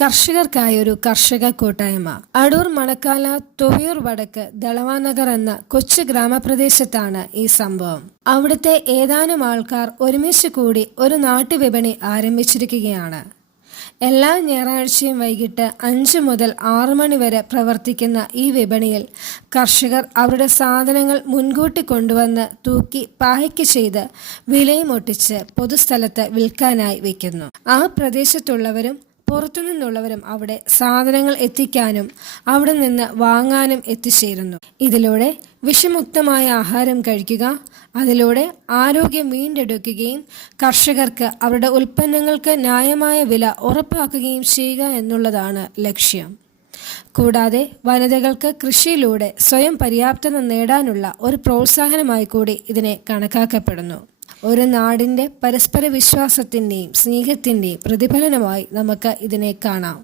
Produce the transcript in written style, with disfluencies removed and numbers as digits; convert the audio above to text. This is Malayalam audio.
കർഷകർക്കായൊരു കർഷക കൂട്ടായ്മ. അടൂർ മണക്കാല തൊവിയൂർ വടക്ക് ദളവാനഗർ എന്ന കൊച്ചു ഗ്രാമപ്രദേശത്താണ് ഈ സംഭവം. അവിടുത്തെ ഏതാനും ആൾക്കാർ ഒരുമിച്ച് കൂടി ഒരു നാട്ടുവിപണി ആരംഭിച്ചിരിക്കുകയാണ്. എല്ലാ ഞായറാഴ്ചയും വൈകിട്ട് 5 മുതൽ 6 മണി വരെ പ്രവർത്തിക്കുന്ന ഈ വിപണിയിൽ കർഷകർ അവരുടെ സാധനങ്ങൾ മുൻകൂട്ടി കൊണ്ടുവന്ന് തൂക്കി പായ്ക്ക് ചെയ്ത് വിലയും ഒട്ടിച്ച് പൊതുസ്ഥലത്ത് വിൽക്കാനായി വയ്ക്കുന്നു. ആ പ്രദേശത്തുള്ളവരും പുറത്തുനിന്നുള്ളവരും അവിടെ സാധനങ്ങൾ എത്തിക്കാനും അവിടെ നിന്ന് വാങ്ങാനും എത്തിച്ചേരുന്നു. ഇതിലൂടെ വിഷമുക്തമായ ആഹാരം കഴിക്കുക, അതിലൂടെ ആരോഗ്യം വീണ്ടെടുക്കുകയും കർഷകർക്ക് അവരുടെ ഉൽപ്പന്നങ്ങൾക്ക് ന്യായമായ വില ഉറപ്പാക്കുകയും ചെയ്യുക എന്നുള്ളതാണ് ലക്ഷ്യം. കൂടാതെ വനിതകൾക്ക് കൃഷിയിലൂടെ സ്വയം പര്യാപ്തത നേടാനുള്ള ഒരു പ്രോത്സാഹനമായി കൂടി ഇതിനെ കണക്കാക്കപ്പെടുന്നു. ഒരു നാടിൻ്റെ പരസ്പര വിശ്വാസത്തിൻ്റെയും സ്നേഹത്തിൻ്റെയും പ്രതിഫലനമായി നമുക്ക് ഇതിനെ കാണാം.